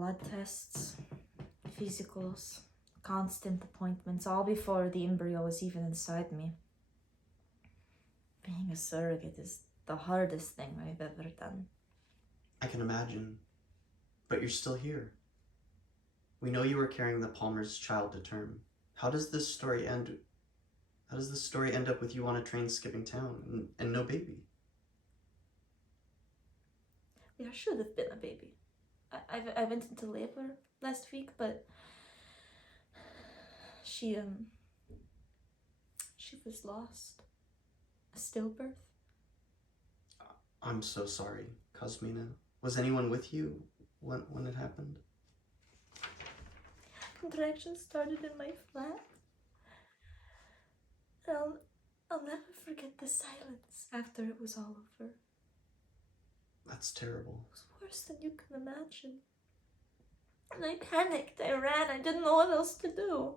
blood tests, physicals, constant appointments, all before the embryo was even inside me. Being a surrogate is the hardest thing I've ever done. I can imagine. But you're still here. We know you were carrying the Palmer's child to term. How does this story end? How does this story end up with you on a train skipping town and no baby? There should have been a baby. I went into labor last week, but she was lost. A stillbirth. I'm so sorry, Cosmina. Was anyone with you when it happened? Contractions started in my flat. I'll never forget the silence after it was all over. That's terrible. It was worse than you can imagine. And I panicked, I ran, I didn't know what else to do.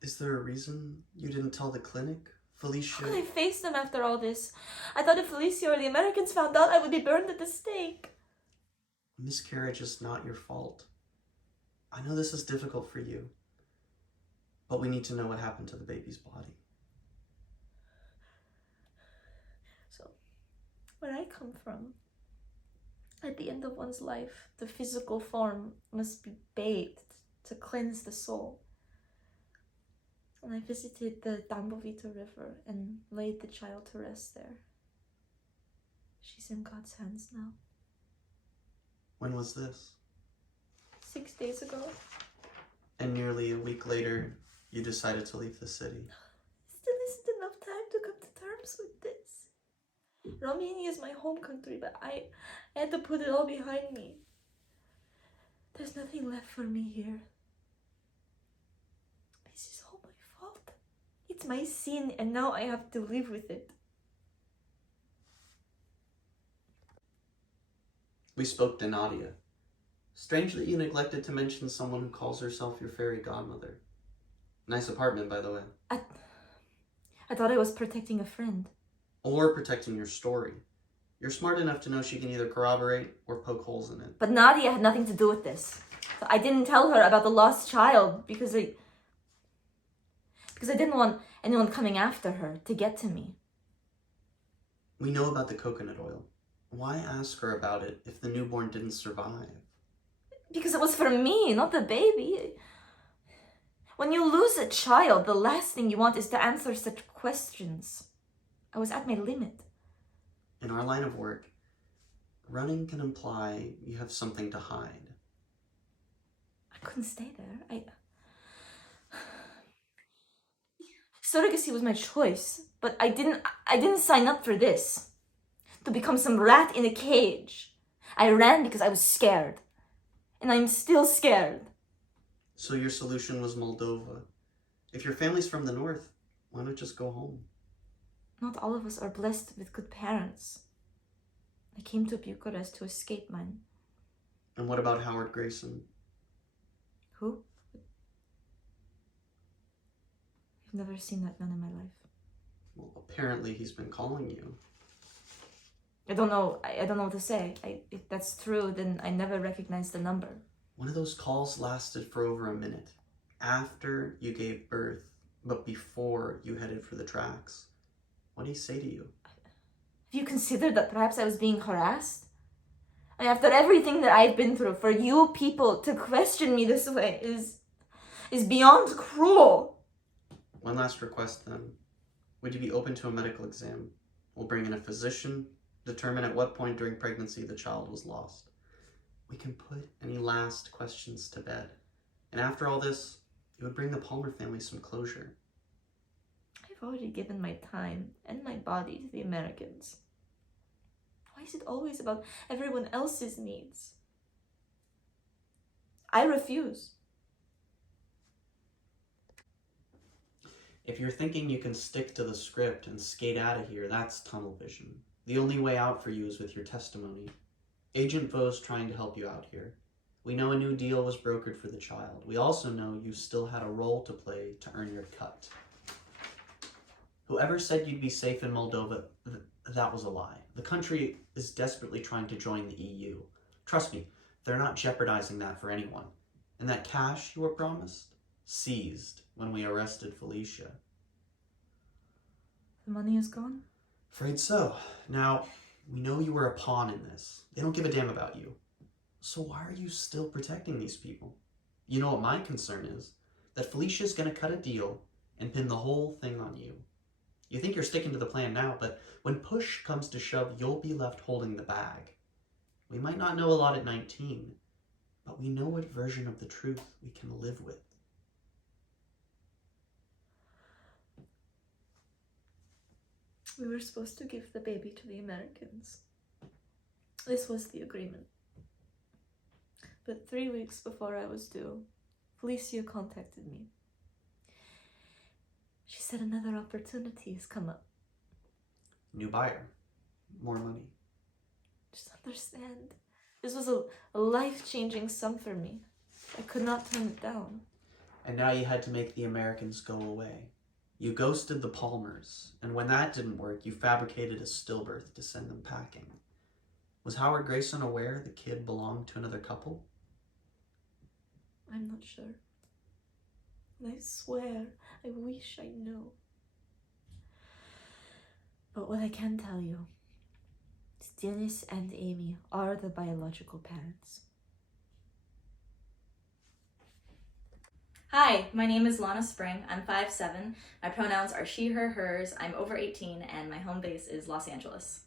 Is there a reason you didn't tell the clinic? Felicia... How could I face them after all this? I thought if Felicia or the Americans found out, I would be burned at the stake. Miscarriage is not your fault. I know this is difficult for you, but we need to know what happened to the baby's body. So, where I come from, at the end of one's life, the physical form must be bathed to cleanse the soul. And I visited the Dambovita River and laid the child to rest there. She's in God's hands now. When was this? 6 days ago. And nearly a week later, you decided to leave the city. Still isn't enough time to come to terms with this. Romania is my home country, but I had to put it all behind me. There's nothing left for me here. This is all my fault. It's my sin, and now I have to live with it. We spoke to Nadia. Strange that you neglected to mention someone who calls herself your fairy godmother. Nice apartment, by the way. I thought I was protecting a friend. Or protecting your story. You're smart enough to know she can either corroborate or poke holes in it. But Nadia had nothing to do with this. So I didn't tell her about the lost child because I didn't want anyone coming after her to get to me. We know about the coconut oil. Why ask her about it if the newborn didn't survive? Because it was for me, not the baby. When you lose a child, the last thing you want is to answer such questions. I was at my limit. In our line of work, running can imply you have something to hide. I couldn't stay there. Surrogacy was my choice, but I didn't sign up for this. To become some rat in a cage. I ran because I was scared. And I'm still scared. So your solution was Moldova. If your family's from the north, why not just go home? Not all of us are blessed with good parents. I came to Bucharest to escape mine. And what about Howard Grayson? Who? I've never seen that man in my life. Well, apparently he's been calling you. I don't know what to say. If that's true, then I never recognized the number. One of those calls lasted for over a minute. After you gave birth, but before you headed for the tracks. What did he say to you? Have you considered that perhaps I was being harassed? And after everything that I've been through, for you people to question me this way is beyond cruel. One last request then. Would you be open to a medical exam? We'll bring in a physician, determine at what point during pregnancy the child was lost. We can put any last questions to bed. And after all this, it would bring the Palmer family some closure. I've already given my time and my body to the Americans. Why is it always about everyone else's needs? I refuse. If you're thinking you can stick to the script and skate out of here, that's tunnel vision. The only way out for you is with your testimony. Agent Vo's trying to help you out here. We know a new deal was brokered for the child. We also know you still had a role to play to earn your cut. Whoever said you'd be safe in Moldova, that was a lie. The country is desperately trying to join the EU. Trust me, They're not jeopardizing that for anyone. And that cash you were promised, seized when we arrested Felicia. The money is gone? Afraid so. Now, we know you were a pawn in this. They don't give a damn about you. So why are you still protecting these people? You know what my concern is? That Felicia's gonna cut a deal and pin the whole thing on you. You think you're sticking to the plan now, but when push comes to shove, you'll be left holding the bag. We might not know a lot at 19, but we know what version of the truth we can live with. We were supposed to give the baby to the Americans. This was the agreement. But 3 weeks before I was due, Felicia contacted me. She said another opportunity has come up. New buyer. More money. Just understand. This was a life-changing sum for me. I could not turn it down. And now you had to make the Americans go away. You ghosted the Palmers, and when that didn't work, you fabricated a stillbirth to send them packing. Was Howard Grayson aware the kid belonged to another couple? I'm not sure. And I swear, I wish I knew. But what I can tell you is Dennis and Amy are the biological parents. Hi, my name is Lana Spring. I'm 5'7". My pronouns are she, her, hers. I'm over 18, and my home base is Los Angeles.